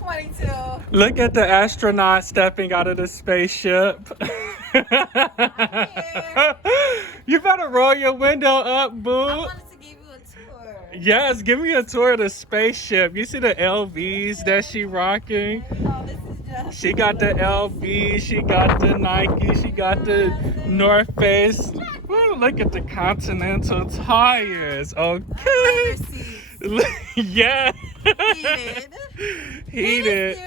22. Look at the astronaut stepping out of the spaceship. You better roll your window up, boo. I wanted to give you a tour. Yes, give me a tour of the spaceship. You see the LVs that she rocking? Oh, this is just... She got the LV, she got the Nike, she got the North Face. Woo, look at the Continental tires. Okay. Yeah. Heated.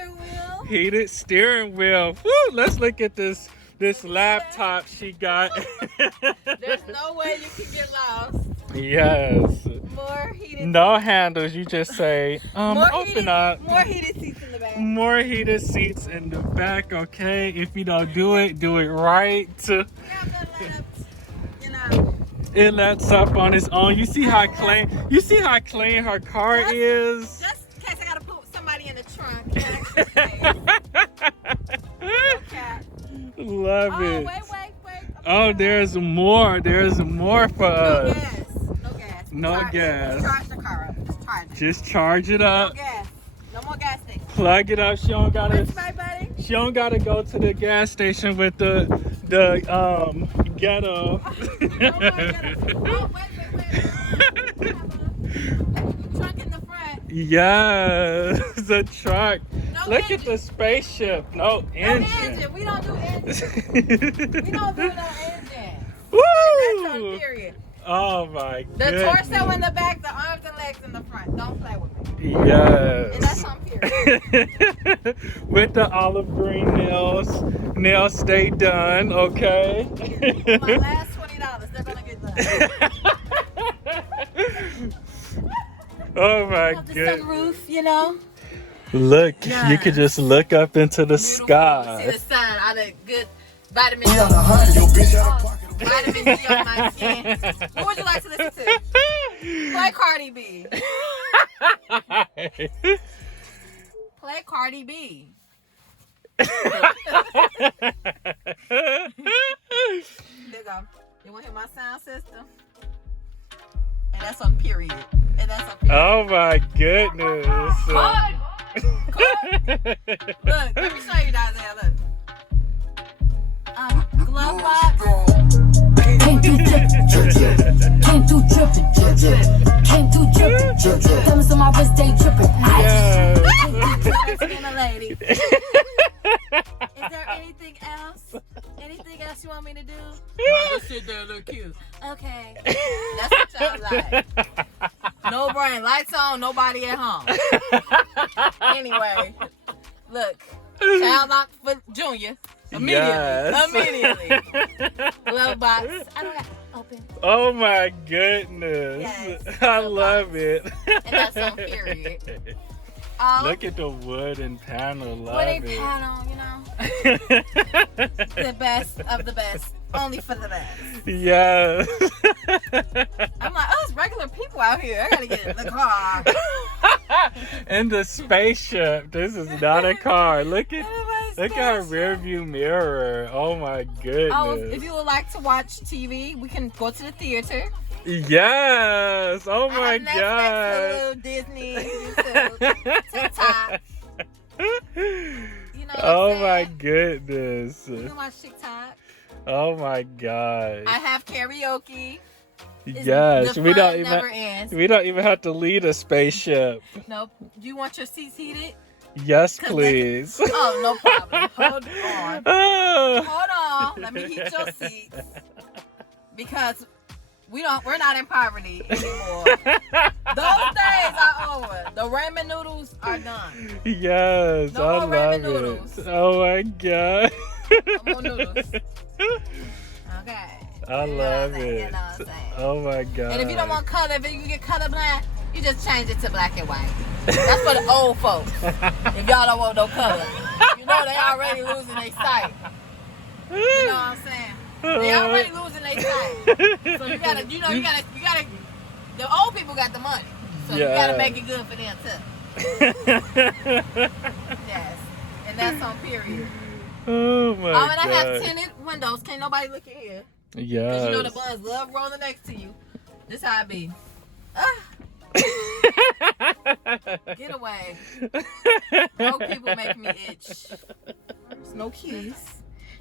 Heated steering wheel. Woo, let's look at this laptop she got. There's no way you can get lost. Yes. More heated. No handles. You just say, open up. More heated seats in the back. More heated seats in the back. Okay. If you don't do it right. Yeah, you know. It lets up on its own. You see how clean. You see how clean her car is. Just in case I gotta put somebody in the trunk. Love it. Wait. Oh, there's more. There's more for us. No No gas. gas. Charge the car up. Just charge it up. No gas. No more gas station. Plug it up. She don't gotta. Which way, buddy? She don't gotta go to the gas station with the ghetto. Oh, wait. Truck in the front. Yes, the truck. No Look engine. at the spaceship. No engine. No engine. We don't do engine. We don't do no engine. Woo! That's on period. Oh my The goodness. torso in the back, the arms and legs in the front. Don't play with me. Yes. And that's on period. With the olive green nails. Nails stay done, okay? My last $20, they're gonna get done. Oh my Have the goodness. sunroof, you know. Look, Yes. you could just look up into the Beautiful. sky. See the sun, all the good vitamin D. Vitamin D on my skin. What would you like to listen to? Play Cardi B. Play Cardi B. There you go. You want to hear my sound system? And that's on period. Oh my goodness. Cut! Look, let me show you that there. Look. Glove box. Came through dripping. Diamonds on my wrist, they dripping. Yes. Being a lady. Is there anything else? Anything else you want me to do? Just sit there and look cute. Okay. That's what y'all like. No brain. Lights on, nobody at home. Anyway, look. Child lock for Junior. Immediately. Glove box. I don't have to open. Oh my goodness. Yes. I love it. And that's on period. Look at the wooden panel. Love Wooden it. panel, you know. The best of the best. Only for the best. Yes. I'm like, oh, it's regular people out here. I gotta get in the car. In the spaceship. This is not a car. Look at her rear view mirror. Oh my goodness. Oh, if you would like to watch TV, we can go to the theater. Yes. Oh my Netflix, God. Hulu, Disney, YouTube, TikTok. You know what Oh I'm my saying? goodness. You can watch TikTok. Oh my God. I have karaoke. Yes, The we don't fun even never ends. we don't even have to lead a spaceship. Nope. Do you want your seats heated? Yes, please. Oh, no problem. Hold on. Oh. Hold on. Let me heat your seats. Because we're not in poverty anymore. Those days are over. The ramen noodles are done. Yes, No I more love ramen it. noodles. Oh my God. No more noodles. Okay. I love You it. know what I'm saying? Oh my God. And if you don't want color, if you get colorblind, you just change it to black and white. That's for the old folks. If y'all don't want no color. You know they already losing their sight. You know what I'm saying? They already losing their sight. So you gotta, the old people got the money. So you gotta make it good for them too. Yes. And that's on period. Oh my God. And I have tinted windows. Can't nobody look in here. Yes. Cause you know the buns love rolling next to you. This how it be. Get away. No people make me itch. There's no keys.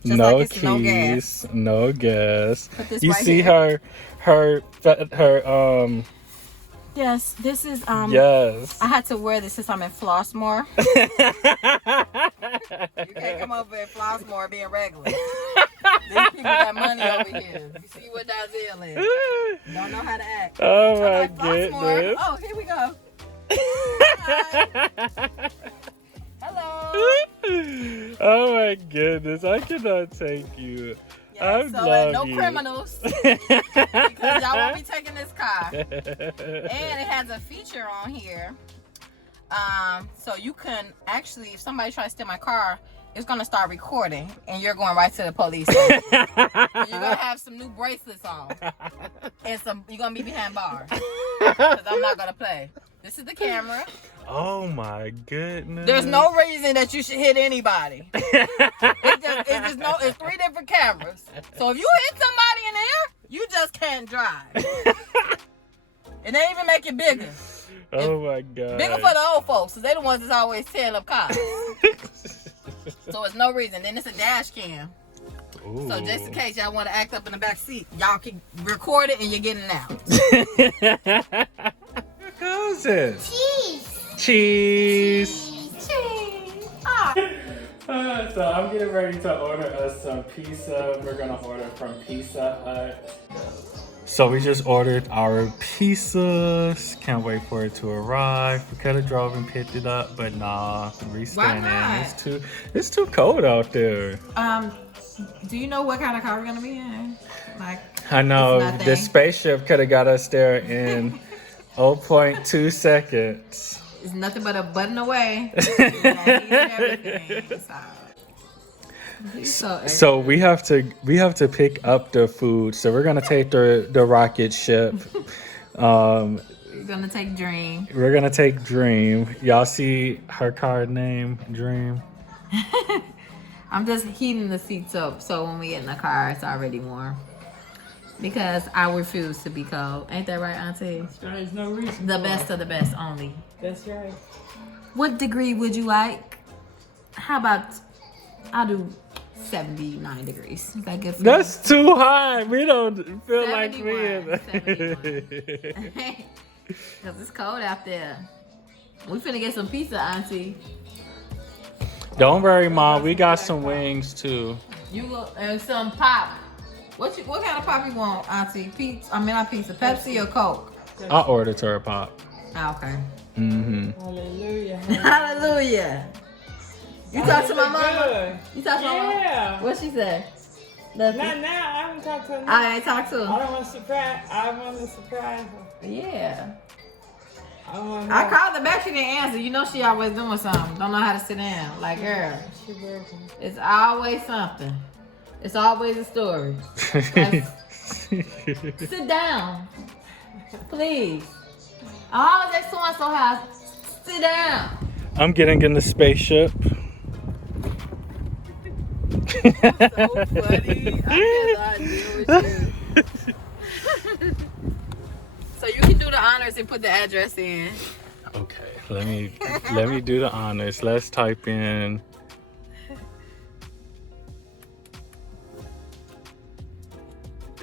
Just no like it's keys, no gas. no gas. Put this You right see here. her Yes, this is yes. I had to wear this since I'm in Flossmoor. You can't come over at Flossmoor being regular. These people got money over here. You see what Dazelle is. Don't know how to act. Oh I'm my like, Flossmoor. goodness. Oh, here we go. Hi. Hello. Oh my goodness, I cannot take you. I Yeah, so love no you. criminals. Because y'all won't be taking this car. And it has a feature on here. So you can actually, if somebody tries to steal my car, it's gonna start recording and you're going right to the police station. You're gonna have some new bracelets on. And you're gonna be behind bars. Because I'm not gonna play. This is the camera. Oh my goodness. There's no reason that you should hit anybody. It's 3 different cameras. So if you hit somebody in there, you just can't drive. And they even make it bigger. Oh my god. Bigger for the old folks, because they're the ones that's always tearing up cars. So it's no reason. Then it's a dash cam. Ooh. So just in case y'all want to act up in the back seat, y'all can record it and you're getting out. What goes it? Cheese. Ah. So I'm getting ready to order us some pizza. We're gonna order from Pizza Hut. So we just ordered our pizzas. Can't wait for it to arrive. We could have drove and picked it up, but nah, we staying in. It's too cold out there. Do you know what kind of car we're gonna be in? Like, I know it's the nothing. spaceship could have got us there in 0.2 seconds. It's nothing but a button away. And everything. So we have to pick up the food. So we're gonna take the rocket ship. We're gonna take Dream. We're gonna take Dream. Y'all see her card name, Dream? I'm just heating the seats up so when we get in the car, it's already warm. Because I refuse to be cold. Ain't that right, Auntie? There's no reason. The best of the best only. That's right. What degree would you like? How about I'll do 79 degrees. Is that good for you? That's too high. We don't feel like 71, being. Because it's cold out there. We finna get some pizza, Auntie. Don't worry, Mom. We got some wings too. You go and some pop. What kind of pop you want, Auntie? Pizza? I mean, not pizza. Pepsi or Coke? I ordered her a pop. Ah, okay. Mm-hmm. Hallelujah. Hallelujah. You talk to my mama? Good. You talk to my mama? Yeah. What she said? Nothing. Not now. I haven't talked to her. I ain't talked to I her. don't want to surprise. I want to surprise her. Yeah. I want I called her back. She didn't answer. You know she always doing something. Don't know how to sit down. Like, girl, She working. it's always something. It's always a story. Like, sit down. Please. I always at so-and-so house. Sit down. I'm getting in the spaceship. So funny. I cannot deal with you. So you can do the honors and put the address in. Okay, let me do the honors. Let's type in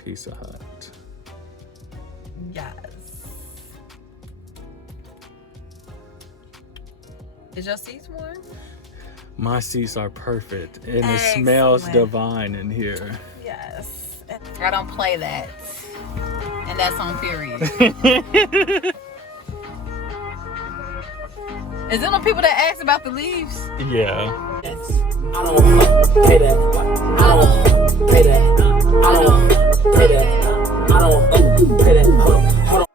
Pizza Hut. Yes. Is your seats warm? My seats are perfect, and it smells Excellent. divine in here. Yes. I don't play that. And that's on period. Is there no people that ask about the leaves? Yeah. I don't pay that. I don't pay that. I don't pay that. I don't pay that. Hold on. Hold on.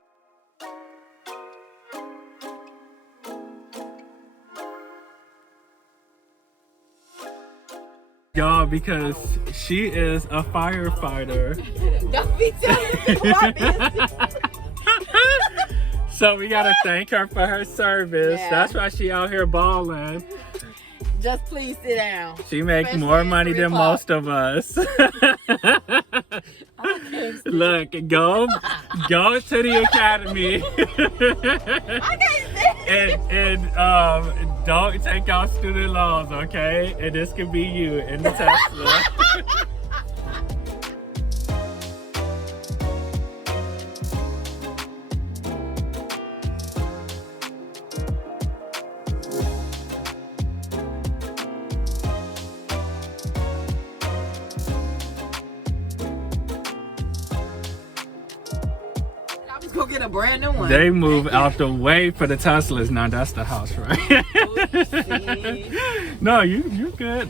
Y'all, because she is a firefighter. Don't be telling me my business. So we gotta thank her for her service. Yeah. That's why she out here balling. Just please sit down. She makes Especially more at money 3 than o'clock. most of us. Look, go to the academy. and don't take out student loans, okay? And this could be you in the Tesla. Go get a brand new one. They move out the way for the Teslas. Now that's the house, right? No, you good.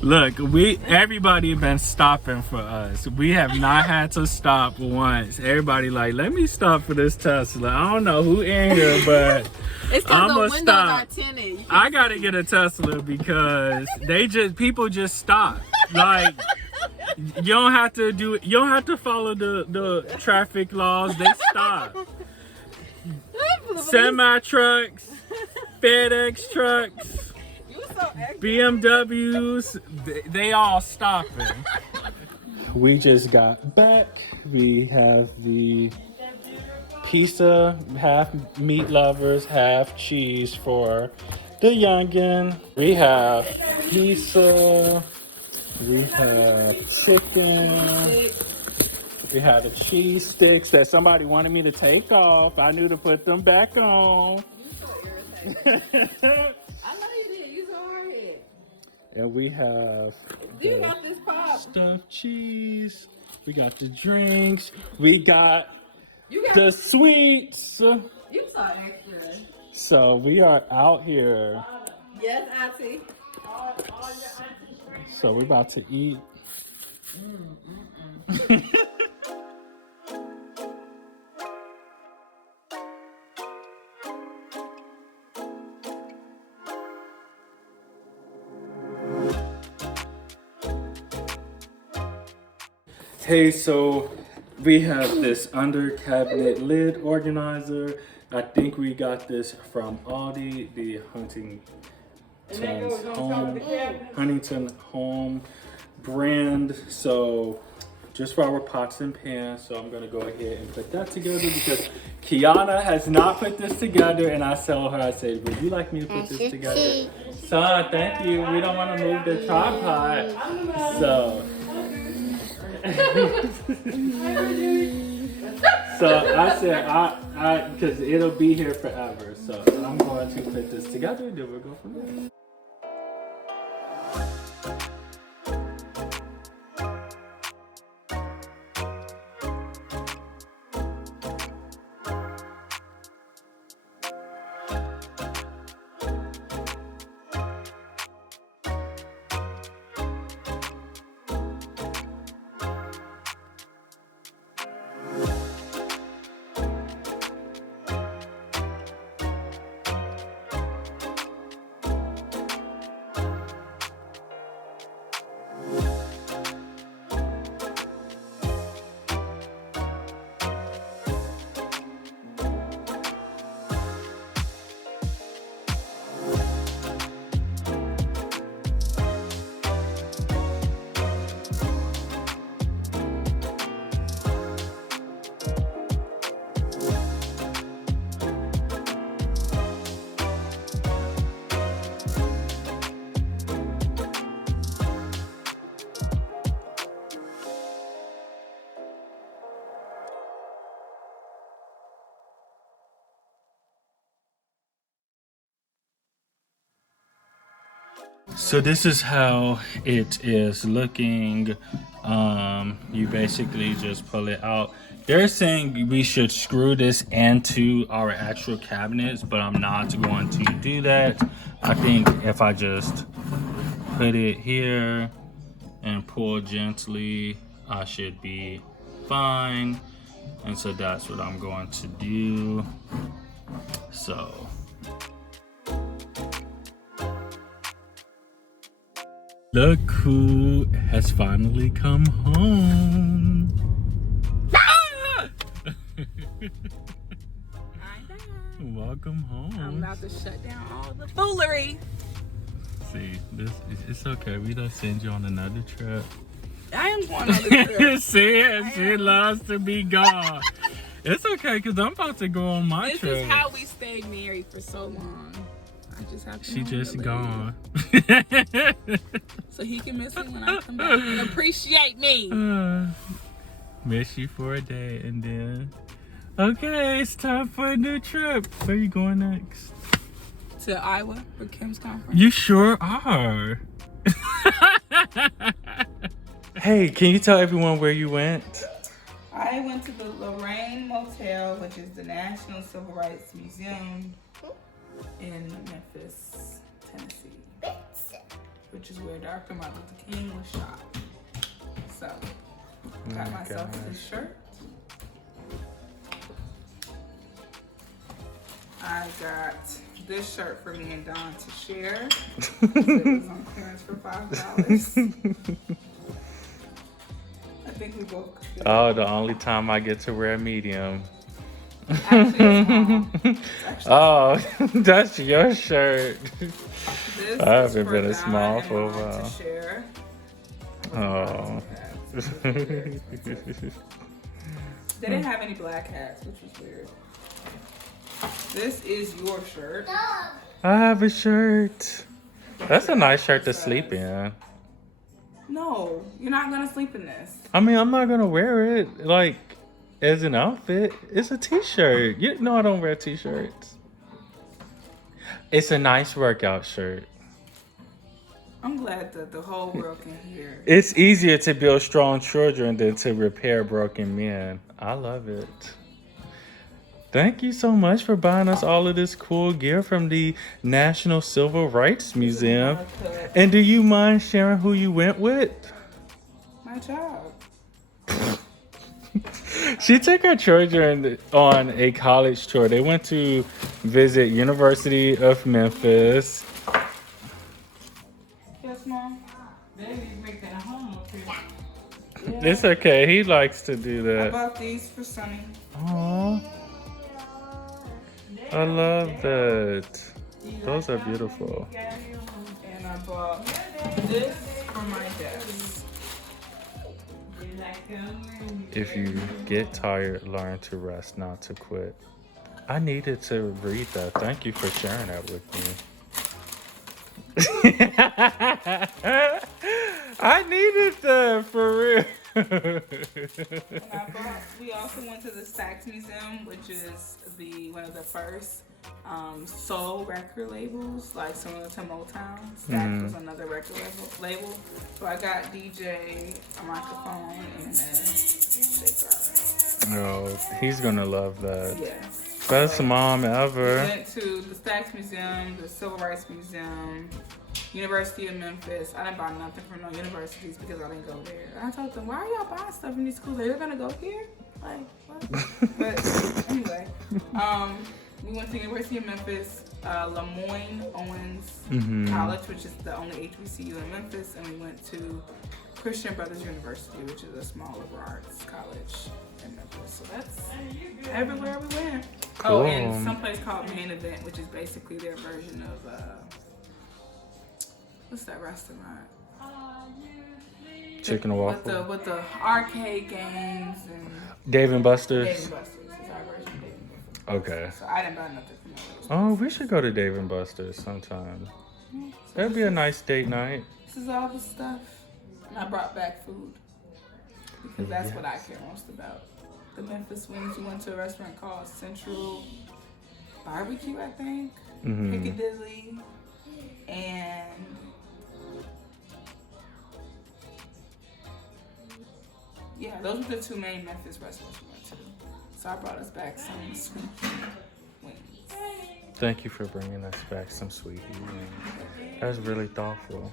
Look, everybody been stopping for us. We have not had to stop once. Everybody like, let me stop for this Tesla. I don't know who in here, but it's I'm the gonna windows stop. are tinted. I gotta get a Tesla because people just stop. Like, you don't have to follow the traffic laws. They stop. Semi trucks, FedEx trucks, BMWs, they all stopping. We just got back. We have the pizza, half meat lovers, half cheese for the youngin. We have pizza. We have chicken. We have the cheese sticks that somebody wanted me to take off. I knew to put them back on. I know you did. You so hard head. And we have You got this pop. stuffed cheese. We got the drinks. We got the sweets. You saw extra. So we are out here. Yes, Auntie. So we're about to eat. Hey, so we have this under cabinet lid organizer. I think we got this from Aldi, the Huntington Home brand. So just for our pots and pans. So I'm gonna go ahead and put that together because Kiana has not put this together, and I told her, I said, would you like me to put this together? Son, thank you. We don't want to move the tripod. So so I said, because it'll be here forever. So I'm going to put this together, then we'll go from there. So this is how it is looking. You basically just pull it out. They're saying we should screw this into our actual cabinets, but I'm not going to do that. I think if I just put it here and pull gently, I should be fine. And so that's what I'm going to do. So look who has finally come home. Ah! Welcome home. I'm about to shut down all the foolery. See, it's okay. We don't send you on another trip. I am going on the trip. See it? She loves to be gone. It's okay, because I'm about to go on my This trip. is how we stayed married for so long. I just have to She just gone. so he can miss me when I come back and appreciate me. Miss you for a day and then. Okay, it's time for a new trip. Where are you going next? To Iowa for Kim's conference. You sure are. Hey, can you tell everyone where you went? I went to the Lorraine Motel, which is the National Civil Rights Museum in Memphis, Tennessee, which is where Dr. Martin Luther King was shot. So, got myself this shirt. I got this shirt for me and Don to share. It was on clearance for $5. I think we both could. Oh, the only time I get to wear a medium. Actually, it's Oh, that's your shirt. this I is haven't for been a Don small and for a Mom while. to share. Oh. They didn't have any black hats, which was weird. This is your shirt. I have a shirt. That's a nice shirt to sleep in. No, you're not gonna sleep in this. I mean, I'm not gonna wear it like as an outfit. It's a t-shirt. You know I don't wear t-shirts. It's a nice workout shirt. I'm glad that the whole world can hear. It's easier to build strong children than to repair broken men. I love it. Thank you so much for buying us all of this cool gear from the National Civil Rights Museum. And do you mind sharing who you went with? My job. She took her children on a college tour. They went to visit University of Memphis. Yes, Mom. They need to make that home up here. It's okay. He likes to do I that. bought these for Sonny. Aww. I love that. Those are beautiful. And I bought this for my desk. If you get tired, learn to rest, not to quit. I needed to read that. Thank you for sharing that with me. I needed that for real. We also went to the Stax Museum, which is one of the first soul record labels, like similar to Motown. Stax was another record label. So I got DJ, a microphone, and a shaker. Oh, he's gonna love that. Yeah. Best mom We ever. went to the Stax Museum, the Civil Rights Museum, University of Memphis. I didn't buy nothing from no universities because I didn't go there. And I told them, why are y'all buying stuff in these schools? Are you gonna go here? Like, what? But anyway, we went to University of Memphis, Lemoyne Owens College, which is the only HBCU in Memphis, and we went to Christian Brothers University, which is a small liberal arts college in Memphis. So that's everywhere we went. Cool. Oh, and someplace called Main Event, which is basically their version of what's that restaurant? Chicken and waffle. With the arcade games and Dave and Buster's. Dave and Buster's. It's our version of Dave and Buster's. Okay. So I didn't buy nothing from those. Oh, we should go to Dave and Buster's sometime. That'd be a nice date night. This is all the stuff. And I brought back food. Because that's what I care most about. The Memphis Wings, we went to a restaurant called Central Barbecue, I think. Piccadilly. And yeah, those were the two main Memphis restaurants we went to. So I brought us back some sweet wings. Thank you for bringing us back some sweet eating. That was really thoughtful.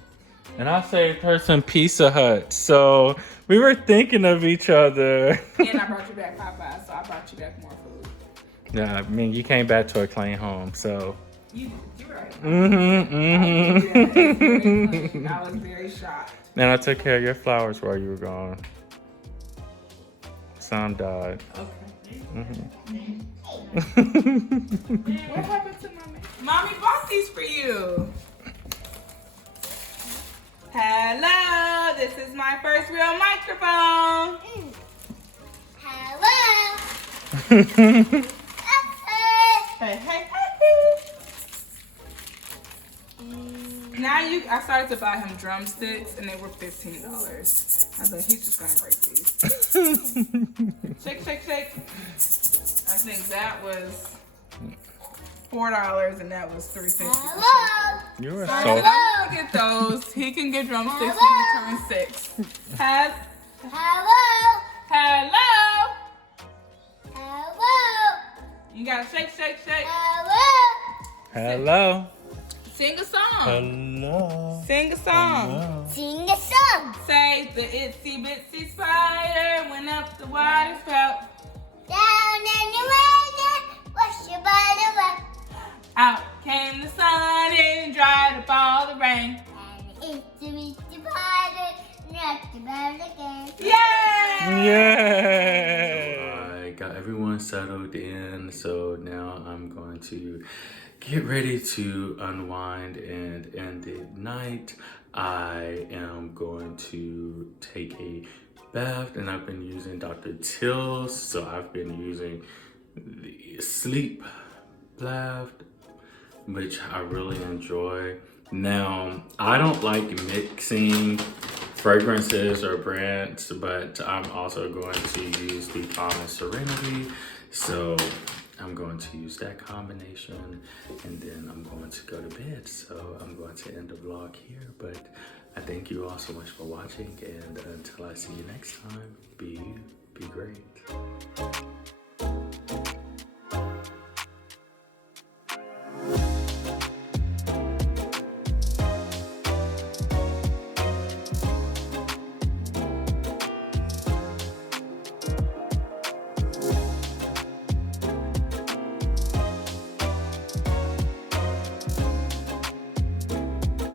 And I saved her some Pizza Hut. So we were thinking of each other. And I brought you back Popeyes, so I brought you back more food. Yeah, I mean, you came back to a clean home, so. You're right. I was very shocked. And I took care of your flowers while you were gone. Some died. Okay. What happened to mommy? Mommy bought these for you. Hello, This is my first real microphone. Hello. Hey, hey, hey. Now I started to buy him drumsticks and they were $15. I thought he's just gonna break these. Shake, shake, shake. I think that was $4 and that was $3.50. Hello. You are So so. I'm gonna get those. He can get drumsticks when he turns 6. Hello. Hello. Hello. You gotta shake, shake, shake. Hello. Hello. Sing a song. Hello. Sing a song. Hello. Sing a song. Say the itsy bitsy spider went up the water spout. Down in the water, wash your body away. Out came the sun and dried up all the rain. And it's the spider, not the bird again. Yay! Yay! I got everyone settled in, so now I'm going to get ready to unwind and end the night. I am going to take a bath, and I've been using Dr. Till's, so I've been using the sleep bath, which I really enjoy. Now, I don't like mixing fragrances or brands, but I'm also going to use the Calm and Serenity. So I'm going to use that combination and then I'm going to go to bed. So I'm going to end the vlog here, but I thank you all so much for watching, and until I see you next time, be you, be great.